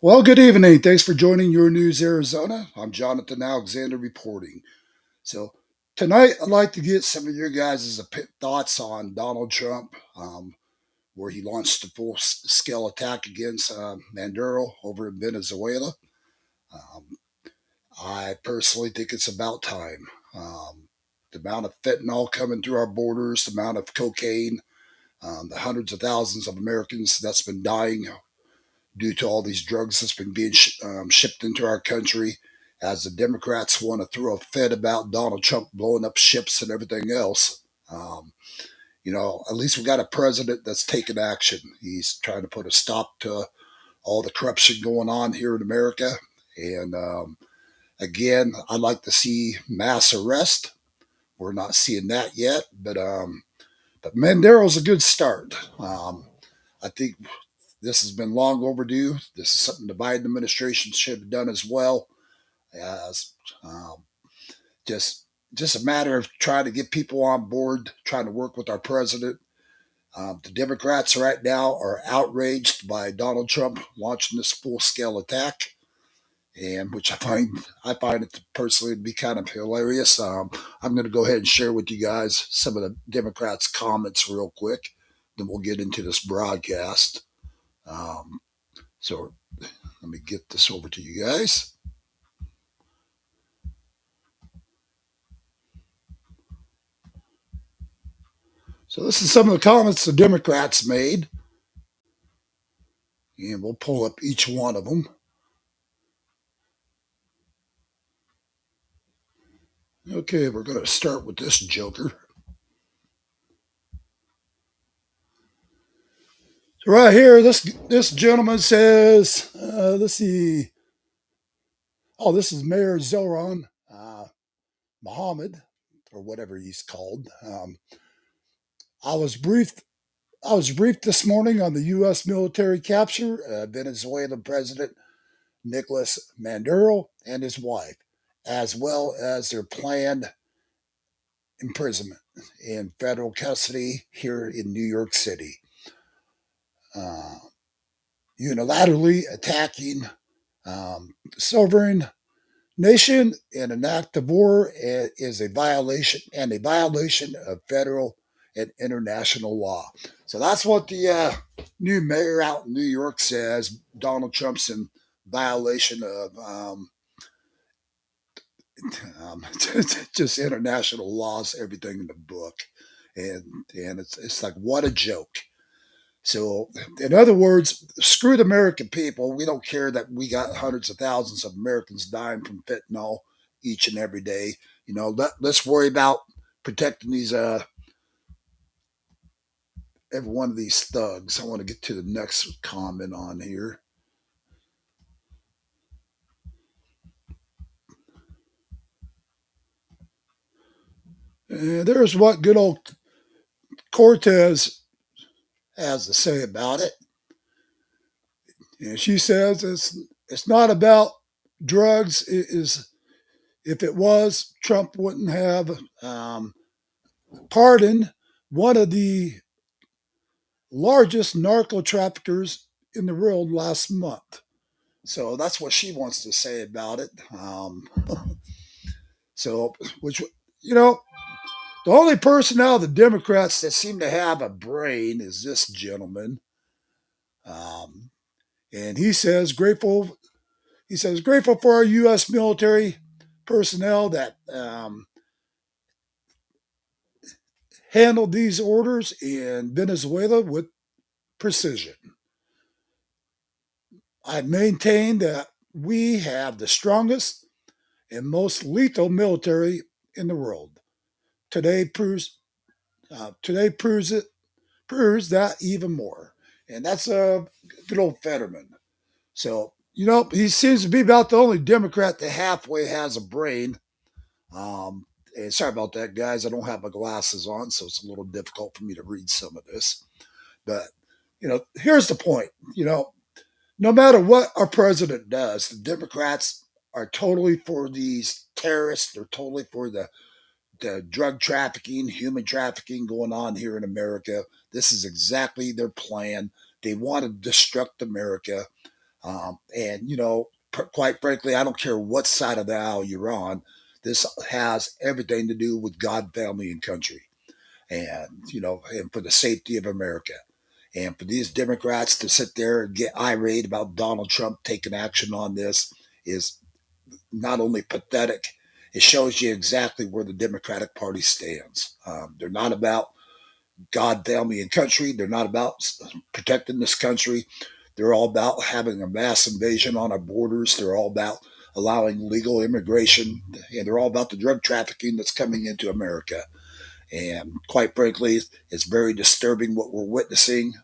Well, good evening. Thanks for joining Your News Arizona. I'm Jonathan Alexander reporting. So, tonight I'd like to get some of your guys' thoughts on Donald Trump, where he launched a full scale attack against Maduro over in Venezuela. Um, I personally think it's about time. The amount of fentanyl coming through our borders, the amount of cocaine, the hundreds of thousands of Americans that's been dying due to all these drugs that's been being shipped into our country, as the Democrats want to throw a fit about Donald Trump blowing up ships and everything else. Um, at least we got a president that's taking action. He's trying to put a stop to all the corruption going on here in America. And again, I'd like to see mass arrest. We're not seeing that yet, but Mandaro's a good start. I think this has been long overdue. This is something the Biden administration should have done as well. As just just a matter of trying to get people on board, trying to work with our president. The Democrats right now are outraged by Donald Trump launching this full scale attack, and which I find it personally to be kind of hilarious. I'm going to go ahead and share with you guys some of the Democrats' comments real quick. Then we'll get into this broadcast. Um, so let me get this over to you guys. So this is some of the comments the Democrats made, and we'll pull up each one of them. Okay, we're going to start with this joker. So right here, this gentleman says, let's see. Oh, this is Mayor Zoran Mohammed, or whatever he's called. I was briefed. I was briefed this morning on the U.S. military capture of Venezuelan President Nicolas Maduro and his wife, as well as their planned imprisonment in federal custody here in New York City. Uh, Unilaterally attacking the sovereign nation in an act of war is a violation of federal and international law. So that's what the new mayor out in New York says. Donald Trump's in violation of um, just international laws, everything in the book, and it's like what a joke. So, in other words, screw the American people. We don't care that we got hundreds of thousands of Americans dying from fentanyl each and every day. Let's worry about protecting these every one of these thugs. I want to get to the next comment on here. There's what good old Cortez has to say about it. And she says it's not about drugs. It is if it was, Trump wouldn't have pardoned one of the largest narco traffickers in the world last month. So that's what she wants to say about it. So, which you know, the only person out of the Democrats that seem to have a brain is this gentleman. Um, and he says grateful. He says grateful for our U.S. military personnel that handled these orders in Venezuela with precision. I maintain that we have the strongest and most lethal military in the world. Today proves it proves that even more, and that's a good old Fetterman. So he seems to be about the only Democrat that halfway has a brain. And sorry about that, guys. I don't have my glasses on, so it's a little difficult for me to read some of this. But here's the point. No matter what our president does, the Democrats are totally for these terrorists. They're totally for the drug trafficking, human trafficking going on here in America. This is exactly their plan. They want to destruct America. And, quite frankly, I don't care what side of the aisle you're on. This has everything to do with God, family, and country. And for the safety of America. And for these Democrats to sit there and get irate about Donald Trump taking action on this is not only pathetic, it shows you exactly where the Democratic Party stands. They're not about God, family, and country. They're not about protecting this country. They're all about having a mass invasion on our borders. They're all about allowing legal immigration, and they're all about the drug trafficking that's coming into America. And quite frankly, it's very disturbing what we're witnessing.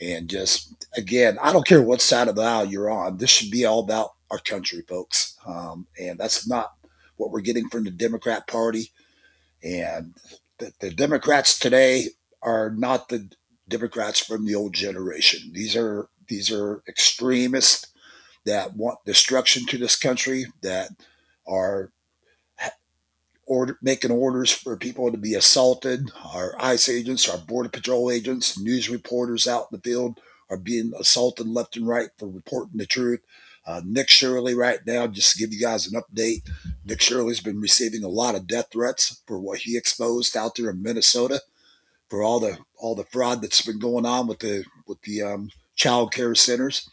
And just again, I don't care what side of the aisle you're on. This should be all about our country, folks. And that's not what we're getting from the Democrat Party. And the Democrats today are not the Democrats from the old generation. These are extremists that want destruction to this country, that are making orders for people to be assaulted. Our ICE agents, our Border Patrol agents, news reporters out in the field are being assaulted left and right for reporting the truth. Nick Shirley, right now, just to give you guys an update, Nick Shirley's been receiving a lot of death threats for what he exposed out there in Minnesota, for all the fraud that's been going on with the child care centers,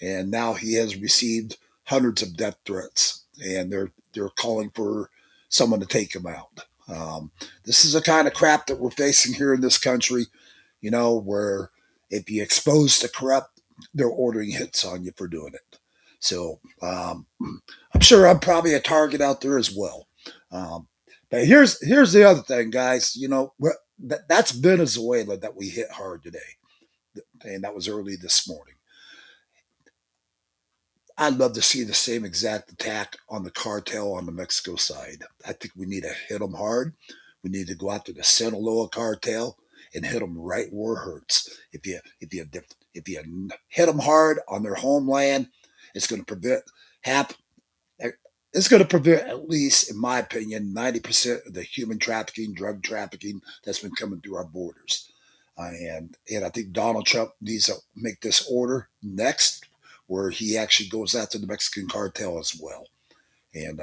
and now he has received hundreds of death threats, and they're calling for someone to take him out. This is the kind of crap that we're facing here in this country, where if you expose the corrupt, they're ordering hits on you for doing it. So I'm sure I'm probably a target out there as well. Um, but here's the other thing, guys. That's Venezuela that we hit hard today, and that was early this morning. I'd love to see the same exact attack on the cartel on the Mexico side. I think we need to hit them hard. We need to go after the Sinaloa cartel and hit them right where it hurts. If you hit them hard on their homeland, it's going to prevent half. It's going to prevent, at least in my opinion, 90% of the human trafficking, drug trafficking that's been coming through our borders. And I think Donald Trump needs to make this order next, where he actually goes after the Mexican cartel as well. And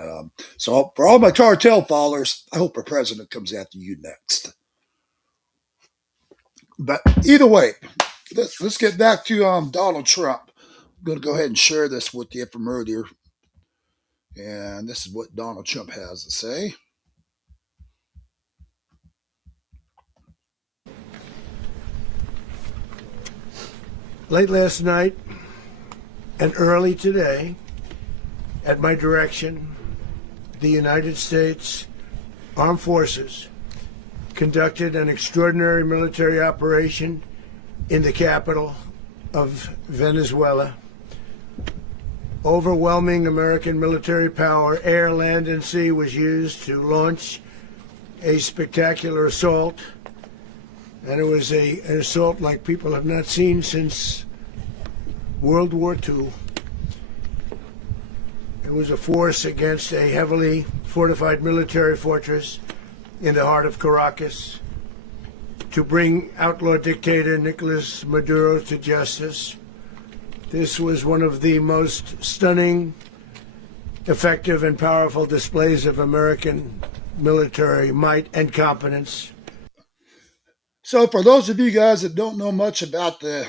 so, for all my cartel followers, I hope our president comes after you next. But either way, let's get back to Donald Trump. I'm going to go ahead and share this with you from earlier. And this is what Donald Trump has to say. Late last night and early today, at my direction, the United States Armed Forces conducted an extraordinary military operation in the capital of Venezuela. Overwhelming American military power, air, land, and sea, was used to launch a spectacular assault. And it was an assault like people have not seen since World War II. It was a force against a heavily fortified military fortress in the heart of Caracas to bring outlaw dictator Nicolas Maduro to justice. This was one of the most stunning, effective, and powerful displays of American military might and competence. So for those of you guys that don't know much about the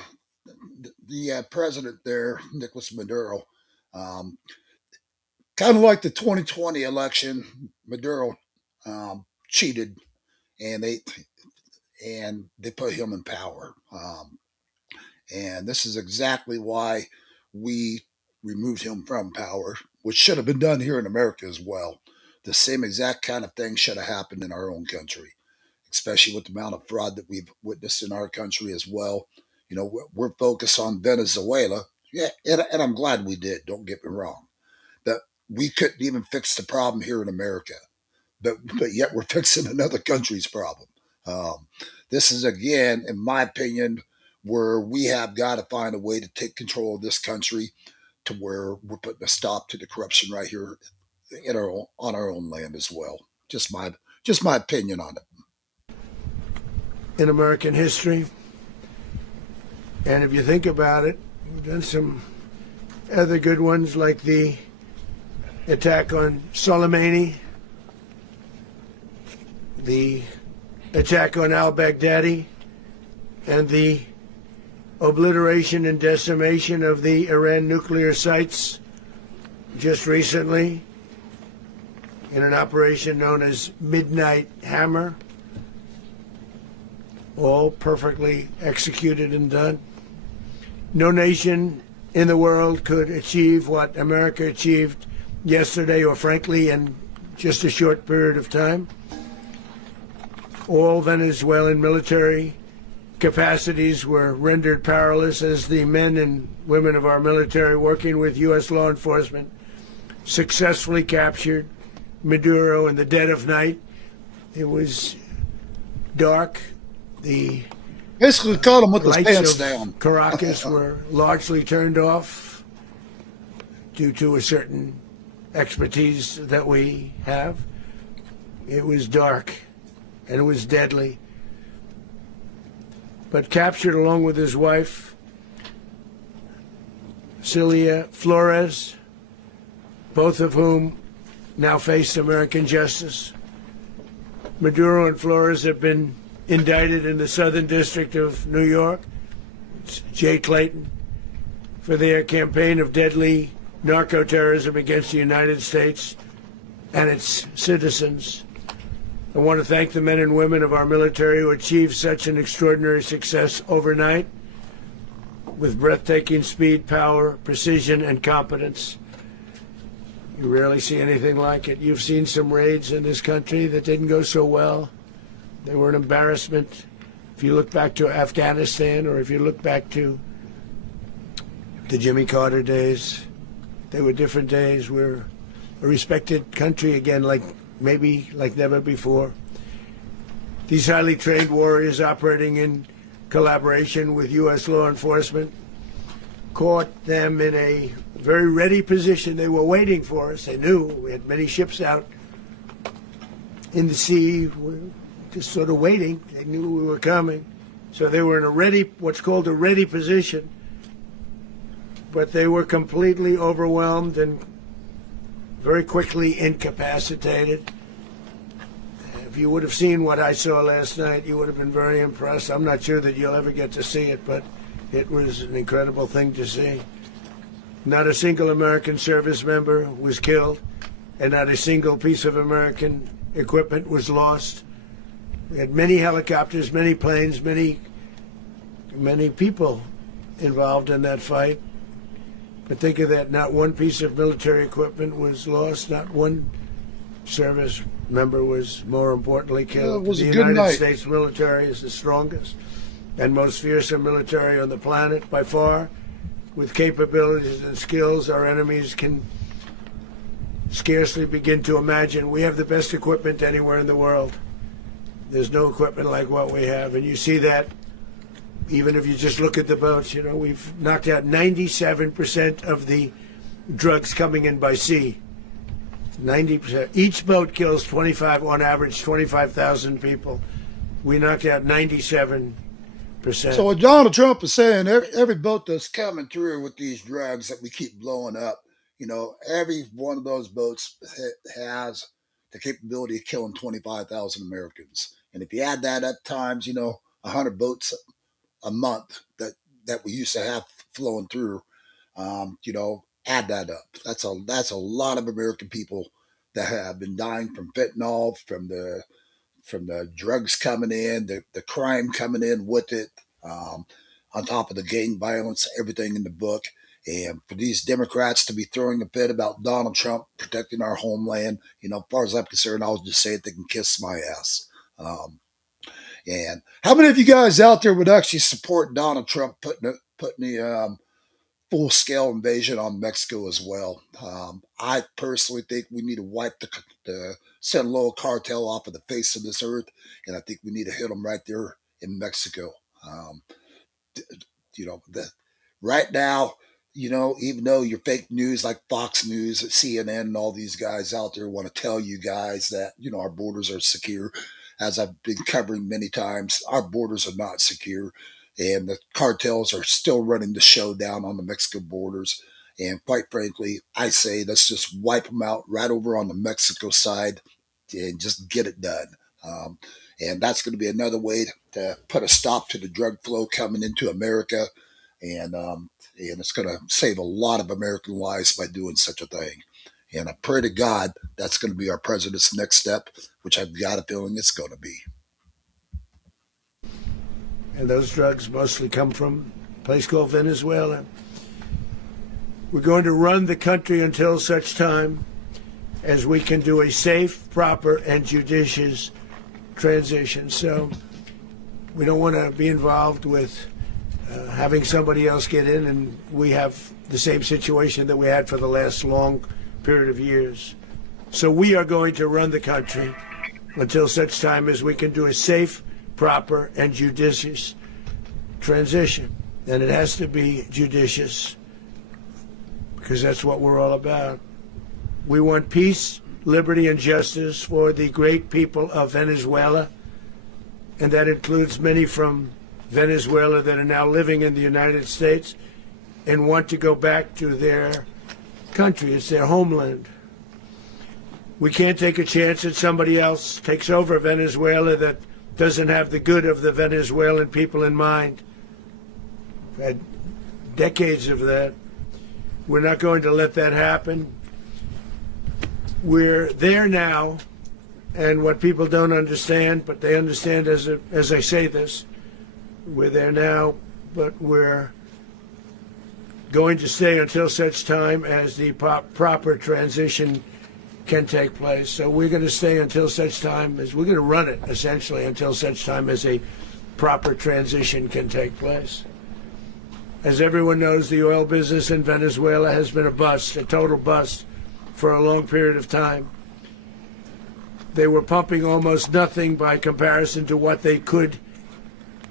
president there, Nicolas Maduro, kind of like the 2020 election, Maduro cheated, and they put him in power. And this is exactly why we removed him from power, which should have been done here in America as well. The same exact kind of thing should have happened in our own country, especially with the amount of fraud that we've witnessed in our country as well. You know, we're focused on Venezuela. Yeah, and I'm glad we did. Don't get me wrong. But we couldn't even fix the problem here in America. But yet we're fixing another country's problem. This is, again, in my opinion, where we have got to find a way to take control of this country to where we're putting a stop to the corruption right here on our own land as well. Just my opinion on it. In American history, and if you think about it, we've done some other good ones like the attack on Soleimani, the attack on al-Baghdadi, and the obliteration and decimation of the Iran nuclear sites just recently in an operation known as Midnight Hammer, all perfectly executed and done. No nation in the world could achieve what America achieved yesterday, or frankly in just a short period of time. All Venezuelan military capacities were rendered powerless as the men and women of our military, working with U.S. law enforcement, successfully captured Maduro in the dead of night. It was dark. The basically caught him with his lights pants of down. Caracas were largely turned off due to a certain expertise that we have. It was dark and it was deadly. But captured along with his wife, Celia Flores, both of whom now face American justice. Maduro and Flores have been indicted in the Southern District of New York, it's Jay Clayton, for their campaign of deadly narco-terrorism against the United States and its citizens. I want to thank the men and women of our military who achieved such an extraordinary success overnight with breathtaking speed, power, precision, and competence. You rarely see anything like it. You've seen some raids in this country that didn't go so well. They were an embarrassment. If you look back to Afghanistan, or if you look back to the Jimmy Carter days, they were different days. We're a respected country again, maybe like never before. These highly trained warriors, operating in collaboration with U.S. law enforcement, caught them in a very ready position. They were waiting for us. They knew we had many ships out in the sea, just sort of waiting. They knew we were coming. So they were in what's called a ready position. But they were completely overwhelmed and very quickly incapacitated. If you would have seen what I saw last night, you would have been very impressed. I'm not sure that you'll ever get to see it, but it was an incredible thing to see. Not a single American service member was killed, and not a single piece of American equipment was lost. We had many helicopters, many planes, many people involved in that fight. But think of that, not one piece of military equipment was lost, not one service member was, more importantly, killed. It was the a good United night. States military is the strongest and most fearsome military on the planet by far. With capabilities and skills our enemies can scarcely begin to imagine. We have the best equipment anywhere in the world. There's no equipment like what we have, and you see that even if you just look at the boats. You know, we've knocked out 97% of the drugs coming in by sea. 90%. Each boat kills on average 25,000 people. We knocked out 97%. So what Donald Trump is saying, every boat that's coming through with these drugs that we keep blowing up, every one of those boats has the capability of killing 25,000 Americans. And if you add that up times, 100 boats a month that we used to have flowing through, add that up. That's a lot of American people that have been dying from fentanyl, from the drugs coming in, the crime coming in with it, on top of the gang violence, everything in the book. And for these Democrats to be throwing a fit about Donald Trump protecting our homeland, as far as I'm concerned, I'll just say it, they can kiss my ass. And how many of you guys out there would actually support Donald Trump putting the full-scale invasion on Mexico as well? I personally think we need to wipe the Sinaloa cartel off of the face of this earth, and I think we need to hit them right there in Mexico. Right now, even though your fake news like Fox News, CNN, and all these guys out there want to tell you guys that, our borders are secure, as I've been covering many times, our borders are not secure. And the cartels are still running the show down on the Mexican borders. And quite frankly, I say let's just wipe them out right over on the Mexico side and just get it done. And that's going to be another way to put a stop to the drug flow coming into America. And it's going to save a lot of American lives by doing such a thing. And I pray to God that's going to be our president's next step, which I've got a feeling it's going to be. And those drugs mostly come from a place called Venezuela. We're going to run the country until such time as we can do a safe, proper, and judicious transition. So we don't want to be involved with having somebody else get in, and we have the same situation that we had for the last long period of years. So we are going to run the country until such time as we can do a safe, proper, and judicious transition. And it has to be judicious because that's what we're all about. We want peace, liberty, and justice for the great people of Venezuela, and that includes many from Venezuela that are now living in the United States and want to go back to their country. It's their homeland. We can't take a chance that somebody else takes over Venezuela that doesn't have the good of the Venezuelan people in mind. We've had decades of that. We're not going to let that happen. We're there now, and what people don't understand, but they understand as I say this, we're there now, but we're going to stay until such time as the proper transition can take place. So we're going to stay until such time as we're going to run it, essentially, until such time as a proper transition can take place. As everyone knows, the oil business in Venezuela has been a bust, a total bust, for a long period of time. They were pumping almost nothing by comparison to what they could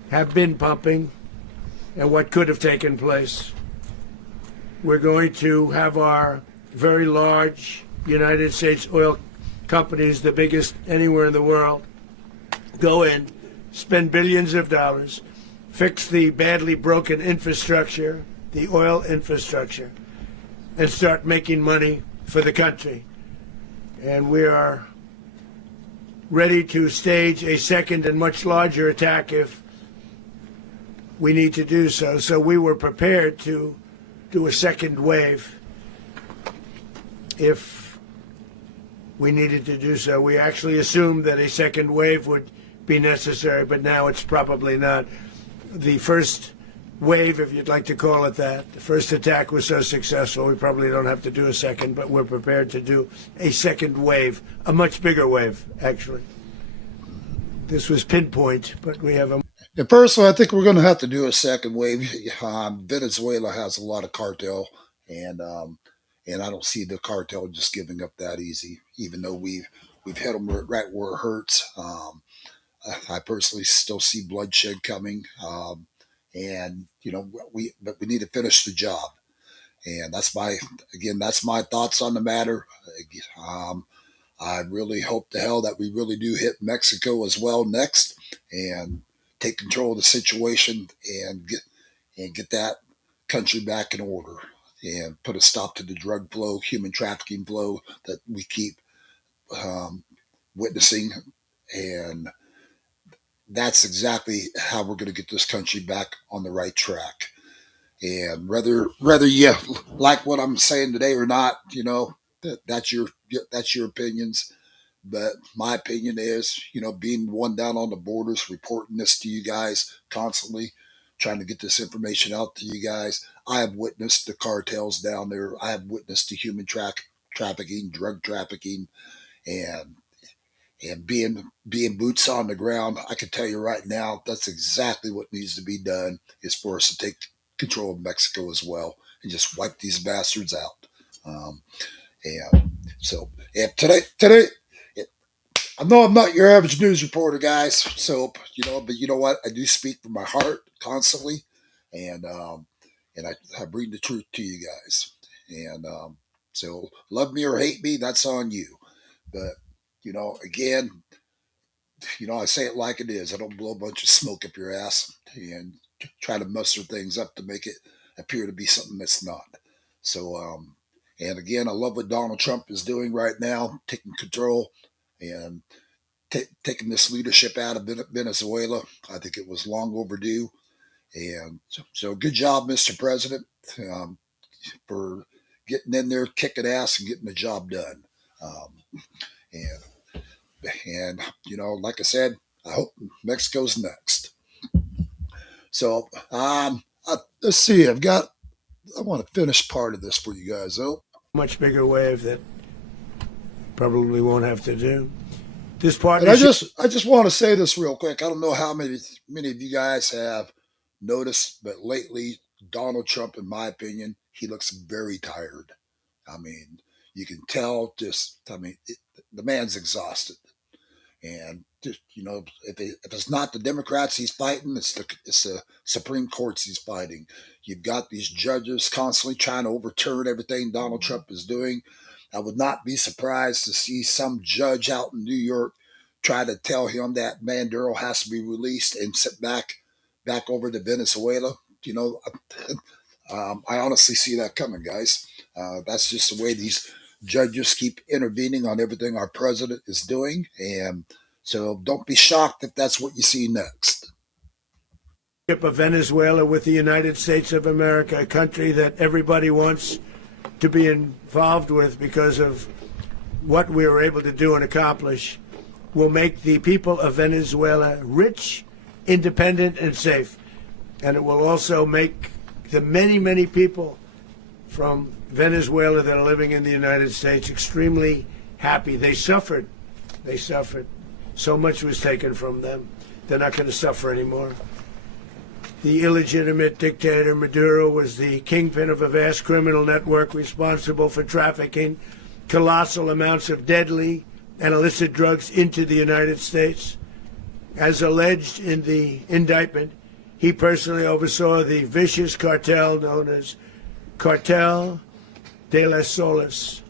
have been pumping and what could have taken place. We're going to have our very large United States oil companies, the biggest anywhere in the world, go in, spend billions of dollars, fix the badly broken infrastructure, the oil infrastructure, and start making money for the country. And we are ready to stage a second and much larger attack if we need to do so. So we were prepared to do a second wave if we needed to do so. We actually assumed that a second wave would be necessary, but now it's probably not. The first wave, if you'd like to call it that. The first attack was so successful, we probably don't have to do a second, but we're prepared to do a second wave, a much bigger wave, actually. This was pinpoint, but we have a. And personally, I think we're going to have to do a second wave. Venezuela has a lot of cartel, and and I don't see the cartel just giving up that easy. Even though we've hit them right where it hurts. I personally still see bloodshed coming, and but we need to finish the job. And that's my thoughts on the matter. Um, I really hope to hell that we really do hit Mexico as well next and take control of the situation and get that country back in order and put a stop to the drug flow, human trafficking flow that we keep um, witnessing. And that's exactly how we're going to get this country back on the right track. And whether you like what I'm saying today or not, that's your opinions. But my opinion is, being one down on the borders, reporting this to you guys constantly, trying to get this information out to you guys. I have witnessed the cartels down there. I have witnessed the trafficking, drug trafficking, and being boots on the ground. I can tell you right now, that's exactly what needs to be done. Is for us to take control of Mexico as well and just wipe these bastards out. Um, and so, today, I know I'm not your average news reporter, guys. So, but you know what? I do speak from my heart constantly, and I bring the truth to you guys. And so, love me or hate me, that's on you. But again, I say it like it is. I don't blow a bunch of smoke up your ass and try to muster things up to make it appear to be something that's not. So, and again, I love what Donald Trump is doing right now, taking control and taking this leadership out of Venezuela. I think it was long overdue. And so good job, Mr. President, um, for getting in there, kicking ass, and getting the job done. Um, and like I said, I hope Mexico's next. So let's see. I want to finish part of this for you guys, though. Much bigger wave that probably won't have to do. This And I partnership. just want to say this real quick. I don't know how many of you guys have noticed, but lately Donald Trump, in my opinion, he looks very tired. I mean, you can tell. The man's exhausted. And just if it's not the Democrats he's fighting, it's the Supreme Courts he's fighting. You've got these judges constantly trying to overturn everything Donald Trump is doing. I would not be surprised to see some judge out in New York try to tell him that Maduro has to be released and sent back over to Venezuela. You know, I honestly see that coming, guys. That's just the way these judges keep intervening on everything our president is doing. And so don't be shocked if that's what you see next. Of Venezuela with the United States of America, a country that everybody wants to be involved with because of what we were able to do and accomplish, will make the people of Venezuela rich, independent, and safe. And it will also make the many, many people from Venezuela that are living in the United States extremely happy. They suffered. They suffered. So much was taken from them. They're not going to suffer anymore. The illegitimate dictator Maduro was the kingpin of a vast criminal network responsible for trafficking colossal amounts of deadly and illicit drugs into the United States. As alleged in the indictment, he personally oversaw the vicious cartel known as Cartel de las Solas,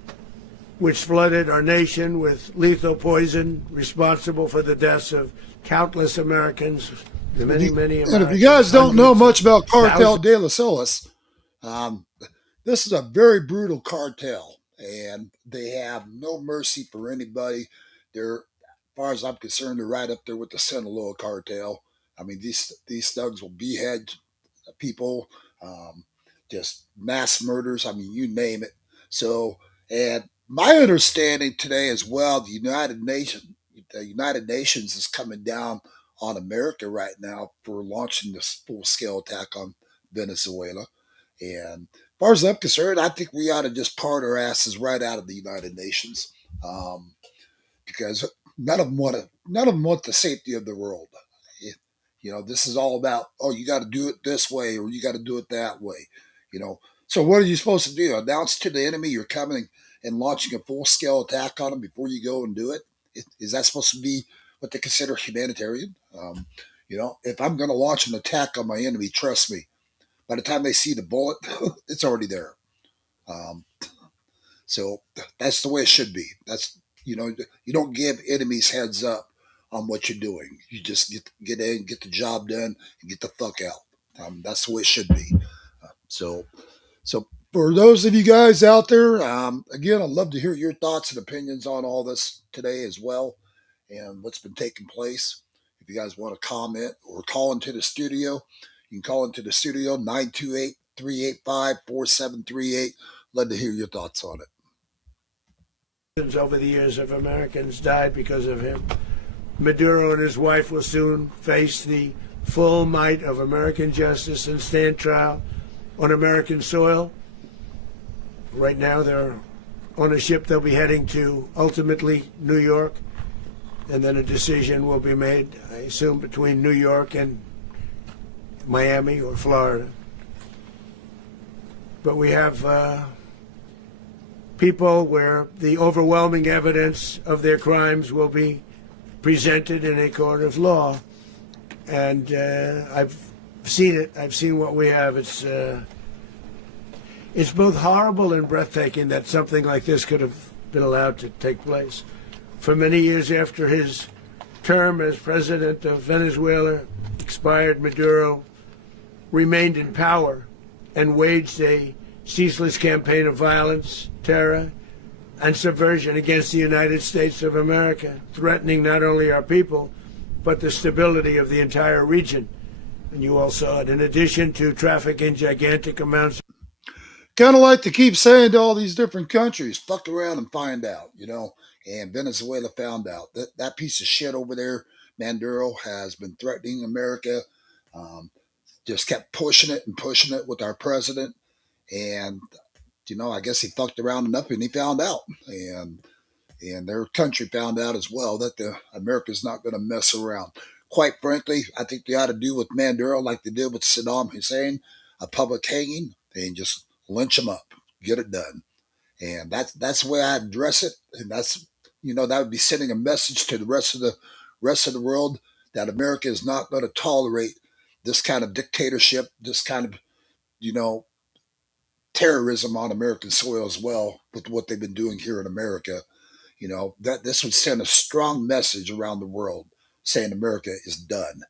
which flooded our nation with lethal poison responsible for the deaths of countless Americans. Many Americans. And if you guys don't know much about Cartel de las Solas, um, this is a very brutal cartel, and they have no mercy for anybody. They're, as far as I'm concerned, they're right up there with the Sinaloa cartel. I mean, these thugs will behead people, um, just mass murders. I mean, you name it. So, and my understanding today as well, the United Nations is coming down on America right now for launching this full scale attack on Venezuela. And as far as I'm concerned, I think we ought to just part our asses right out of the United Nations, because none of them want the safety of the world. This is all about, oh, you got to do it this way or you got to do it that way. You know, so what are you supposed to do? Announce to the enemy you're coming and launching a full scale attack on them before you go and do it? Is that supposed to be what they consider humanitarian? If I'm going to launch an attack on my enemy, trust me, by the time they see the bullet, it's already there. Um, so that's the way it should be. You don't give enemies heads up on what you're doing. You just get in, get the job done, and get the fuck out. That's the way it should be. So so for those of you guys out there, again, I'd love to hear your thoughts and opinions on all this today as well, and what's been taking place. If you guys want to comment or call into the studio, you can call into the studio 928-385-4738. Love to hear your thoughts on it. Over the years of Americans died because of him. Maduro and his wife will soon face the full might of American justice and stand trial on American soil. Right now they're on a ship. They'll be heading to ultimately New York, and then a decision will be made, I assume, between New York and Miami or Florida. But we have people where the overwhelming evidence of their crimes will be presented in a court of law. And I've seen it. I've seen what we have. It's both horrible and breathtaking that something like this could have been allowed to take place. For many years after his term as president of Venezuela expired, Maduro remained in power and waged a ceaseless campaign of violence, terror, and subversion against the United States of America, threatening not only our people, but the stability of the entire region. And you all saw it. In addition to trafficking gigantic amounts. Kind of like to keep saying to all these different countries, fuck around and find out, And Venezuela found out that piece of shit over there, Maduro, has been threatening America. Just kept pushing it with our president. And I guess he fucked around enough and he found out. And their country found out as well that America's not going to mess around. Quite frankly, I think they ought to do with Maduro like they did with Saddam Hussein, a public hanging, and just lynch him up, get it done. And that's the way I address it. And that's, that would be sending a message to the rest of the world that America is not going to tolerate this kind of dictatorship, this kind of, terrorism on American soil as well with what they've been doing here in America. That this would send a strong message around the world saying America is done.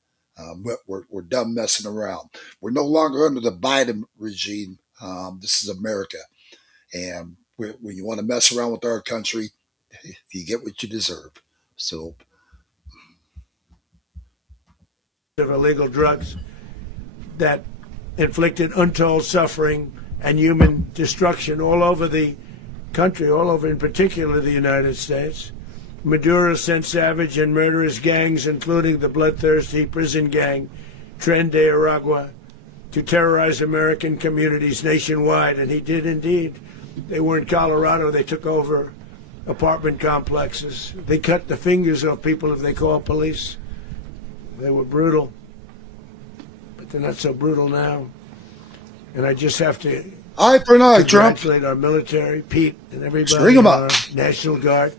We're done messing around. We're no longer under the Biden regime. This is America. And when you want to mess around with our country, you get what you deserve. So, of illegal drugs that inflicted untold suffering and human destruction all over the country, all over in particular the United States. Maduro sent savage and murderous gangs, including the bloodthirsty prison gang Tren de Aragua, to terrorize American communities nationwide, and he did indeed. They were in Colorado. They took over apartment complexes. They cut the fingers off people if they called police. They were brutal, but they're not so brutal now. And I just have to eye for an eye, Trump. Congratulate our military, Pete, and everybody String 'em up. in our National Guard,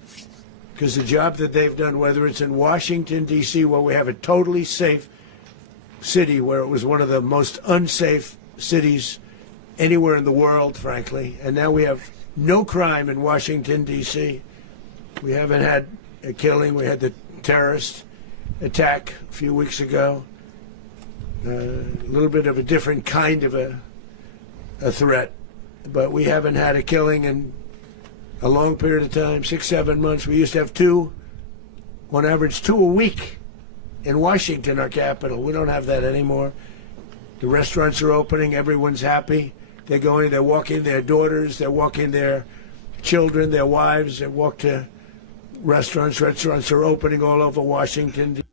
because the job that they've done, whether it's in Washington, D.C., where we have a totally safe city, where it was one of the most unsafe cities anywhere in the world, frankly, and now we have no crime in Washington, D.C. We haven't had a killing. We had the terrorist attack a few weeks ago. A little bit of a different kind of a threat, but we haven't had a killing in a long period of time, 6-7 months. We used to have on average two a week in Washington, our capital. We don't have that anymore. The restaurants are opening. Everyone's happy. They're going, they're walking their daughters, they're walking their children, their wives, they walk to restaurants. Restaurants are opening all over Washington.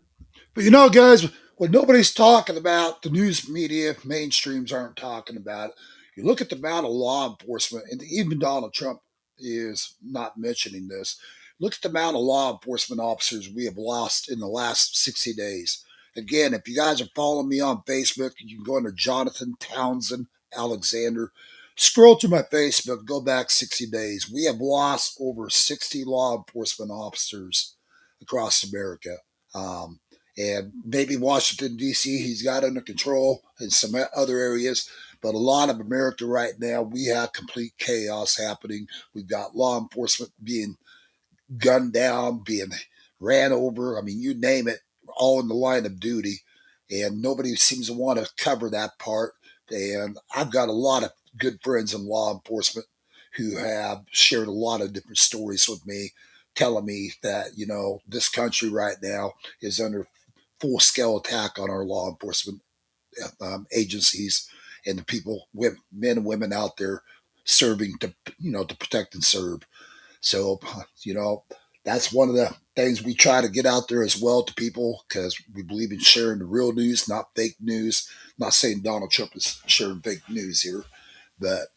But you know, guys, what nobody's talking about, the news media, mainstreams aren't talking about it. You look at the amount of law enforcement, and even Donald Trump is not mentioning this. Look at the amount of law enforcement officers we have lost in the last 60 days. Again, if you guys are following me on Facebook, you can go under Jonathan Townsend Alexander. Scroll through my Facebook, go back 60 days. We have lost over 60 law enforcement officers across America. Um, and maybe Washington, D.C., he's got under control in some other areas. But a lot of America right now, we have complete chaos happening. We've got law enforcement being gunned down, being ran over. I mean, you name it, all in the line of duty. And nobody seems to want to cover that part. And I've got a lot of good friends in law enforcement who have shared a lot of different stories with me, telling me that, this country right now is under full scale attack on our law enforcement agencies and the people, men and women out there serving to protect and serve. So, that's one of the things we try to get out there as well to people because we believe in sharing the real news, not fake news. I'm not saying Donald Trump is sharing fake news here, but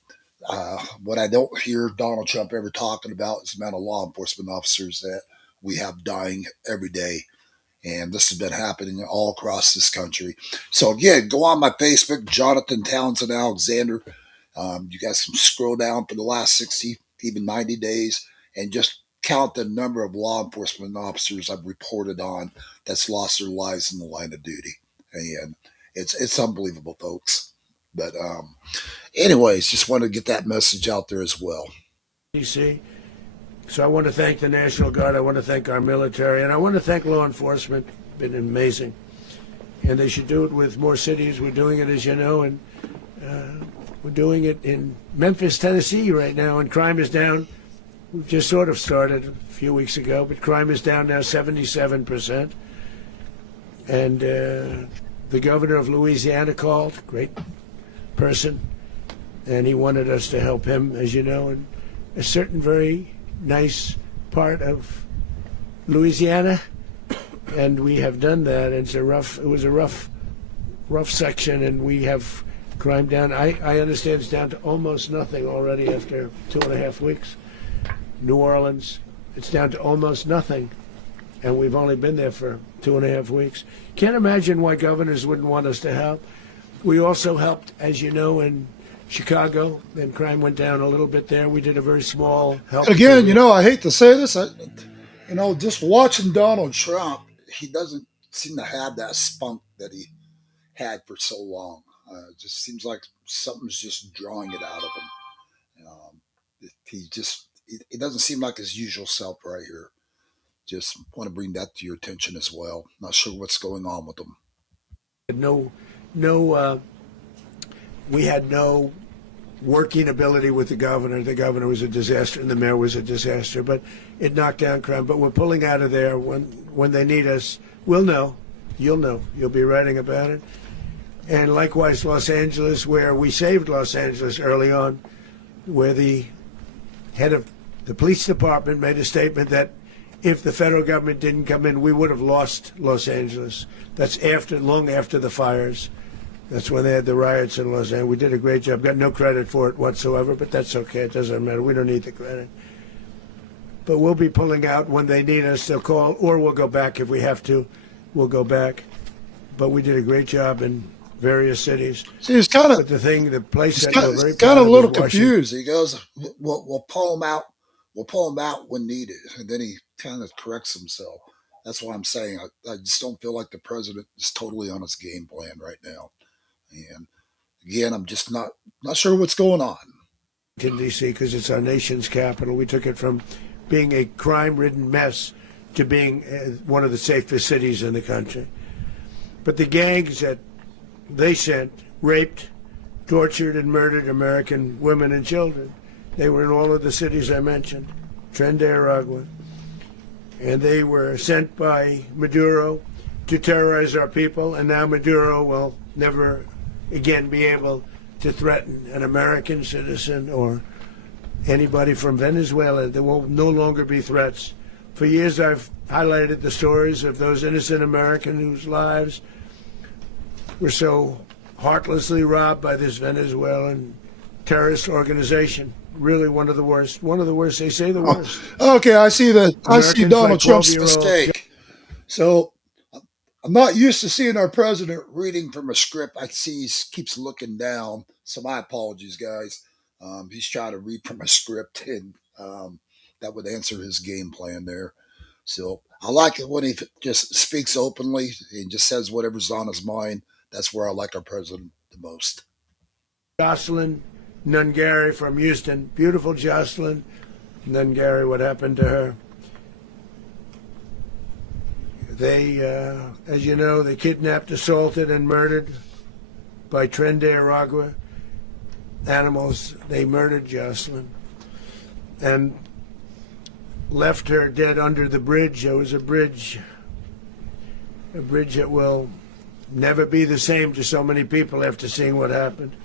what I don't hear Donald Trump ever talking about is the amount of law enforcement officers that we have dying every day. And this has been happening all across this country. So again, go on my Facebook, Jonathan Townsend Alexander. You guys can scroll down for the last 60, even 90 days, and just count the number of law enforcement officers I've reported on that's lost their lives in the line of duty. And it's unbelievable, folks. But anyways, just wanted to get that message out there as well. DC. So I want to thank the National Guard. I want to thank our military, and I want to thank law enforcement. Been amazing, and they should do it with more cities. We're doing it, as you know, and we're doing it in Memphis, Tennessee, right now, and crime is down. We've just sort of started a few weeks ago, but crime is down now 77%. And the governor of Louisiana called, great person, and he wanted us to help him, as you know, in a certain very nice part of Louisiana, and we have done that. It was a rough section, and we have crime down. I understand it's down to almost nothing already after 2.5 weeks. New Orleans, it's down to almost nothing, and we've only been there for 2.5 weeks. Can't imagine why governors wouldn't want us to help. We also helped, as you know, in Chicago, and crime went down a little bit there. We did a very small help. Again, I hate to say this, just watching Donald Trump, he doesn't seem to have that spunk that he had for so long. It just seems like something's just drawing it out of him. He doesn't seem like his usual self right here. Just want to bring that to your attention as well. Not sure what's going on with him. We had no working ability with the governor. The governor was a disaster, and the mayor was a disaster. But it knocked down crime. But we're pulling out of there when they need us. We'll know. You'll know. You'll be writing about it. And likewise, Los Angeles, where we saved Los Angeles early on, where the head of the police department made a statement that if the federal government didn't come in, we would have lost Los Angeles. That's long after the fires. That's when they had the riots in Los Angeles. We did a great job. Got no credit for it whatsoever, but that's okay. It doesn't matter. We don't need the credit. But we'll be pulling out when they need us. They'll call, or we'll go back if we have to. We'll go back. But we did a great job in various cities. See, it's kind of but the place that we're very kind of a little Washington. confused. He goes, "We'll pull him out. We'll pull him out when needed," and then he kind of corrects himself. That's what I'm saying. I just don't feel like the president is totally on his game plan right now. And again, I'm just not sure what's going on. In D.C., because it's our nation's capital. We took it from being a crime-ridden mess to being one of the safest cities in the country. But the gangs that they sent raped, tortured, and murdered American women and children. They were in all of the cities I mentioned, Tren Aragua. And they were sent by Maduro to terrorize our people, and now Maduro will never again be able to threaten an American citizen or anybody from Venezuela. There will no longer be threats For years, I've highlighted the stories of those innocent Americans whose lives were so heartlessly robbed by this Venezuelan terrorist organization. Really one of the worst. One of the worst. They say the Oh, worst. okay, I see Americans like Donald Trump's 12-year-old. mistake. So I'm not used to seeing our president reading from a script. I see he keeps looking down. So my apologies, guys. He's trying to read from a script, and that would answer his game plan there. So I like it when he just speaks openly and just says whatever's on his mind. That's where I like our president the most. Jocelyn Nungary from Houston. Beautiful Jocelyn Nungary. What happened to her? They, as you know, they kidnapped, assaulted, and murdered by Tren de Aragua animals. They murdered Jocelyn and left her dead under the bridge. There was a bridge that will never be the same to so many people after seeing what happened.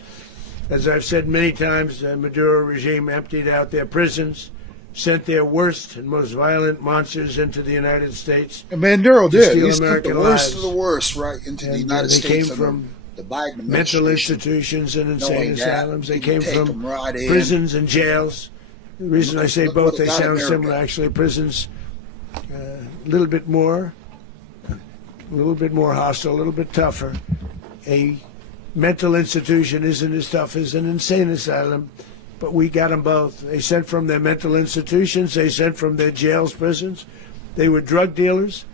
As I've said many times, the Maduro regime emptied out their prisons, sent their worst and most violent monsters into the United States. And Maduro to did. steal He sent American the worst lives. of the worst right into the United They States. came from the Biden mental administration. institutions and insane Knowing that, asylums. They he came would take from them right in. prisons and jails. The reason I say Look both, what they got sound America. similar. Actually, prisons a little bit more hostile, a little bit tougher. A mental institution isn't as tough as an insane asylum, but we got them both. They sent from their mental institutions. They sent from their jails, prisons. They were drug dealers.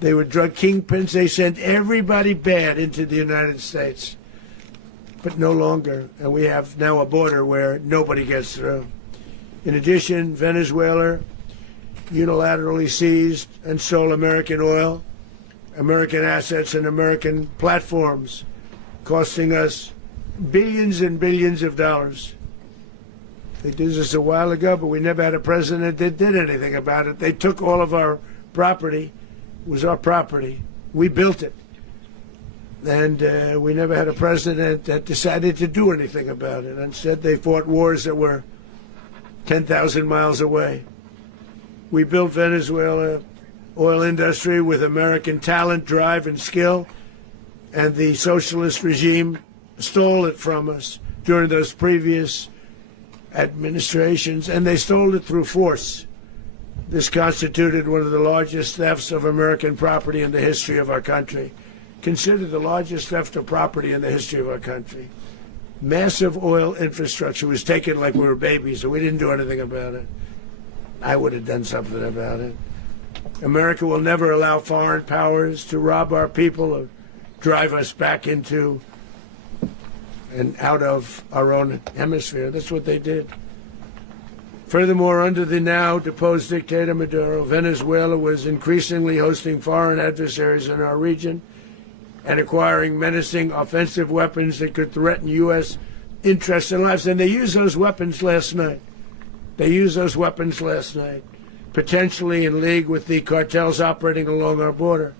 They were drug kingpins. They sent everybody bad into the United States, but no longer. And we have now a border where nobody gets through. In addition, Venezuela unilaterally seized and stole American oil, American assets, and American platforms, costing us billions and billions of dollars. They did this a while ago, but we never had a president that did anything about it. They took all of our property. It was our property. We built it. And we never had a president that decided to do anything about it. Instead, they fought wars that were 10,000 miles away. We built Venezuela oil industry with American talent, drive, and skill, and the socialist regime stole it from us during those previous administrations, and they stole it through force. This constituted one of the largest thefts of American property in the history of our country. Considered the largest theft of property in the history of our country. Massive oil infrastructure was taken like we were babies, and we didn't do anything about it. I would have done something about it. America will never allow foreign powers to rob our people or drive us back into and out of our own hemisphere. That's what they did. Furthermore, under the now deposed dictator Maduro, Venezuela was increasingly hosting foreign adversaries in our region and acquiring menacing offensive weapons that could threaten U.S. interests and lives. And they used those weapons last night. Potentially in league with the cartels operating along our border.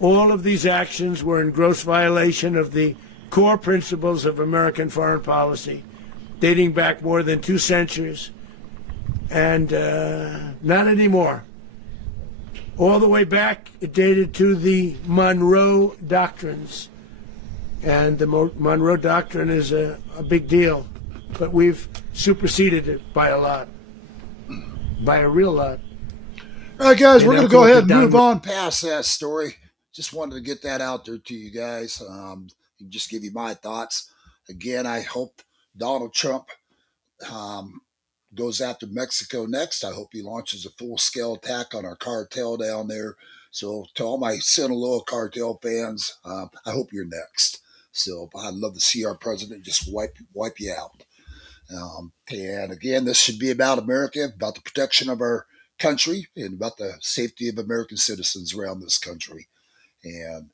All of these actions were in gross violation of the core principles of American foreign policy, dating back more than 2 centuries. And not anymore. All the way back, it dated to the Monroe Doctrines. And the Monroe Doctrine is a big deal. But we've superseded it by a lot. By a real lot. All right, guys, we're going to go ahead and move on past that story. Just wanted to get that out there to you guys. Just give you my thoughts. Again, I hope Donald Trump goes after Mexico next. I hope he launches a full-scale attack on our cartel down there. So to all my Sinaloa cartel fans, I hope you're next. So I'd love to see our president just wipe you out. And again, this should be about America, about the protection of our country, and about the safety of American citizens around this country. And,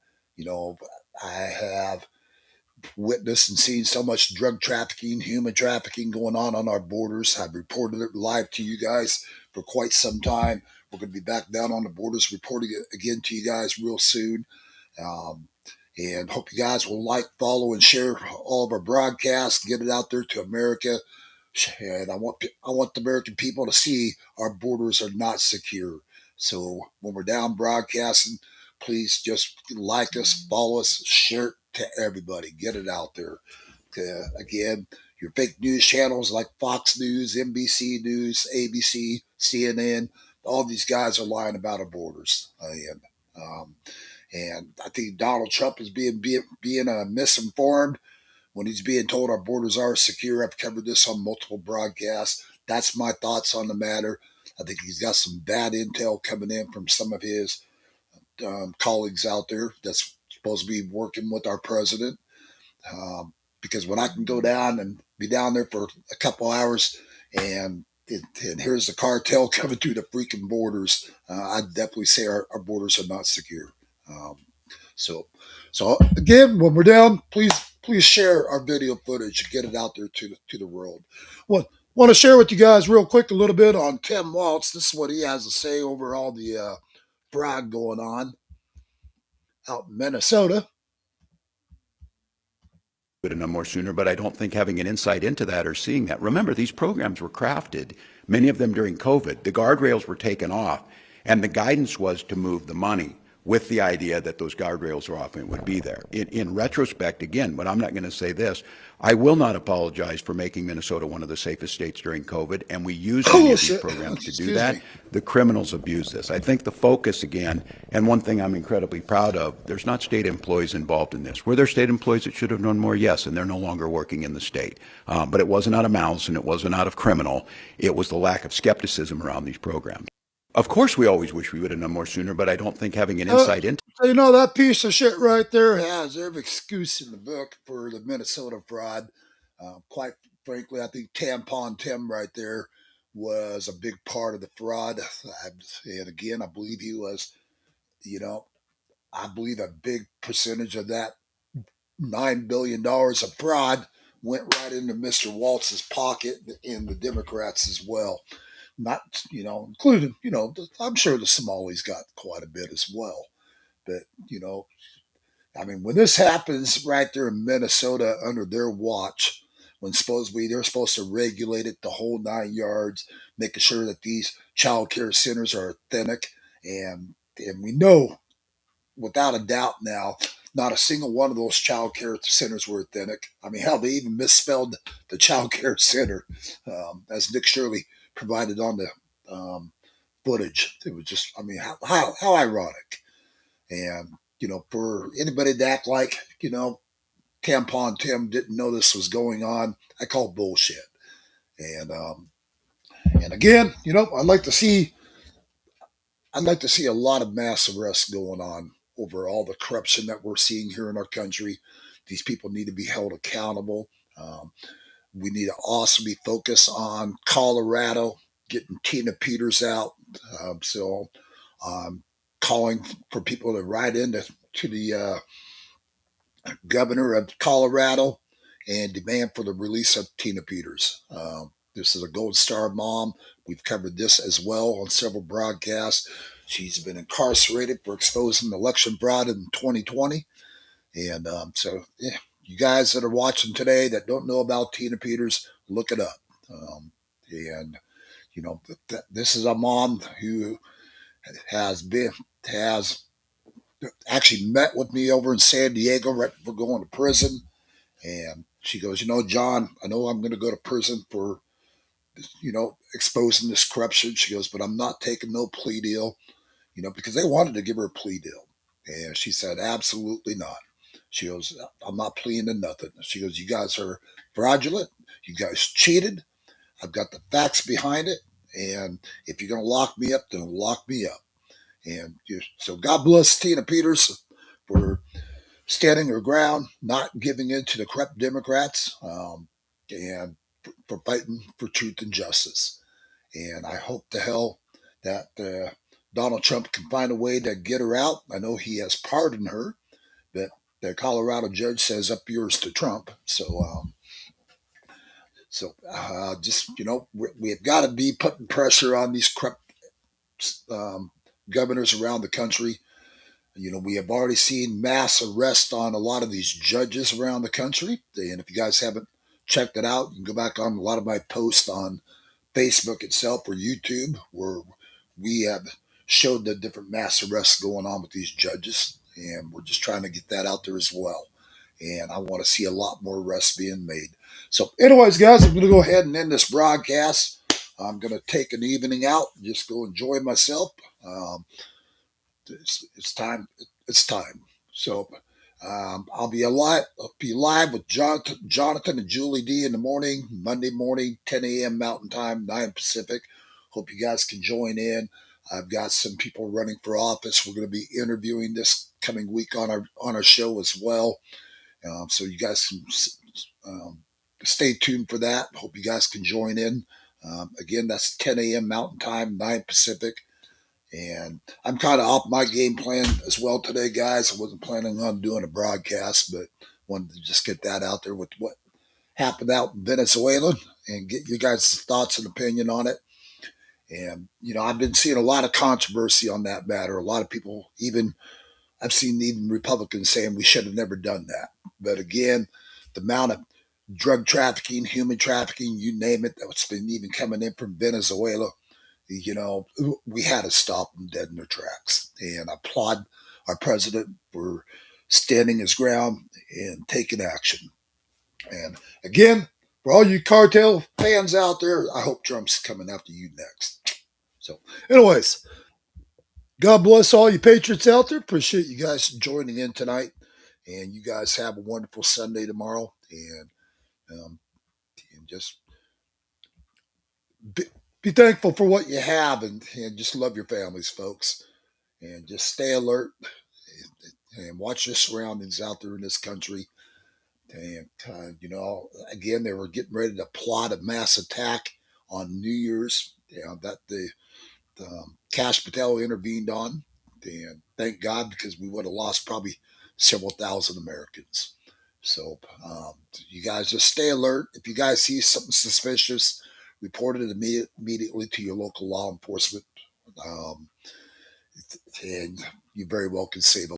I have witnessed and seen so much drug trafficking, human trafficking going on our borders. I've reported it live to you guys for quite some time. We're going to be back down on the borders reporting it again to you guys real soon. And hope you guys will like, follow, and share all of our broadcasts. Get it out there to America. And I want the American people to see our borders are not secure. So when we're down broadcasting, please just like us, follow us, share it to everybody, get it out there. Again, your fake news channels like Fox News, NBC News, ABC, CNN, all these guys are lying about our borders. Um, and I think Donald Trump is being misinformed when he's being told our borders are secure. I've covered this on multiple broadcasts. That's my thoughts on the matter. I think he's got some bad intel coming in from some of his colleagues out there that's supposed to be working with our president. Because when I can go down and be down there for a couple hours and here's the cartel coming through the freaking borders, I'd definitely say our borders are not secure. Um, so, so again, when we're down, please share our video footage and get it out there to the world. Well, want to share with you guys real quick a little bit on Tim Waltz. This is what he has to say over all the fraud going on out in Minnesota. Would have known more sooner, but I don't think having an insight into that or seeing that. Remember, these programs were crafted, many of them during COVID. The guardrails were taken off, and the guidance was to move the money with the idea that those guardrails were off and it would be there. In retrospect, again, but I'm not going to say this, I will not apologize for making Minnesota one of the safest states during COVID, and we use many of these programs to do that. The criminals abuse this. I think the focus, again, and one thing I'm incredibly proud of, there's not state employees involved in this. Were there state employees that should have known more? Yes, and they're no longer working in the state. But it wasn't out of malice and it wasn't out of criminal. It was the lack of skepticism around these programs. Of course, we always wish we would have known more sooner, but I don't think having an insight into That piece of shit right there has every excuse in the book for the Minnesota fraud. Quite frankly, I think Tampon Tim right there was a big part of the fraud. And again, I believe he was, you know, I believe a big percentage of that $9 billion of fraud went right into Mr. Waltz's pocket and the Democrats as well. Not, including, I'm sure the Somalis got quite a bit as well. But, I mean, when this happens right there in Minnesota under their watch, when supposedly they're supposed to regulate it the whole 9 yards, making sure that these child care centers are authentic, and we know without a doubt now, not a single one of those child care centers were authentic. I mean, hell, they even misspelled the child care center, as Nick Shirley provided on the footage. It was just, I mean, how ironic. And, for anybody to act like, Tampon Tim didn't know this was going on, I call bullshit. And again, I'd like to see a lot of mass arrests going on over all the corruption that we're seeing here in our country. These people need to be held accountable. We need to also be focused on Colorado, getting Tina Peters out. So calling for people to write into to the governor of Colorado and demand for the release of Tina Peters. This is a Gold Star mom. We've covered this as well on several broadcasts. She's been incarcerated for exposing election fraud in 2020. And yeah, you guys that are watching today that don't know about Tina Peters, look it up. And this is a mom who has actually met with me over in San Diego right before going to prison. And she goes, John, I know I'm going to go to prison for, exposing this corruption. She goes, but I'm not taking no plea deal, because they wanted to give her a plea deal. And she said, absolutely not. She goes, I'm not pleading to nothing. She goes, you guys are fraudulent. You guys cheated. I've got the facts behind it. And if you're going to lock me up, then lock me up. And so God bless Tina Peters for standing her ground, not giving in to the corrupt Democrats, and for fighting for truth and justice. And I hope to hell that Donald Trump can find a way to get her out. I know he has pardoned her, but the Colorado judge says up yours to Trump. Just we have got to be putting pressure on these corrupt governors around the country. We have already seen mass arrests on a lot of these judges around the country. And if you guys haven't checked it out, you can go back on a lot of my posts on Facebook itself or YouTube, where we have showed the different mass arrests going on with these judges, and we're just trying to get that out there as well. And I want to see a lot more arrests being made. So, anyways, guys, I'm going to go ahead and end this broadcast. I'm going to take an evening out, just go enjoy myself. It's time. It's time. So I'll be alive. I'll be live with Jonathan and Julie D in the morning, Monday morning, 10 a.m. Mountain Time, 9 Pacific. Hope you guys can join in. I've got some people running for office. We're going to be interviewing this coming week on our show as well. So you guys can um, stay tuned for that. Hope you guys can join in. Again, that's 10 a.m. Mountain Time, 9 Pacific. And I'm kind of off my game plan as well today, guys. I wasn't planning on doing a broadcast, but wanted to just get that out there with what happened out in Venezuela and get you guys' thoughts and opinion on it. And, I've been seeing a lot of controversy on that matter. A lot of people, I've seen even Republicans saying we should have never done that. But again, the amount of drug trafficking, human trafficking, you name it, that's been even coming in from Venezuela, we had to stop them dead in their tracks. And I applaud our president for standing his ground and taking action. And again, for all you cartel fans out there, I hope Trump's coming after you next. So, anyways, God bless all you patriots out there. Appreciate you guys joining in tonight. And you guys have a wonderful Sunday tomorrow. And just be thankful for what you have and just love your families, folks. And just stay alert and watch your surroundings out there in this country. And, again, they were getting ready to plot a mass attack on New Year's that the Cash Patel intervened on. And thank God, because we would have lost probably several thousand Americans. So you guys just stay alert. If you guys see something suspicious, report it immediately to your local law enforcement. Um, and you very well can save a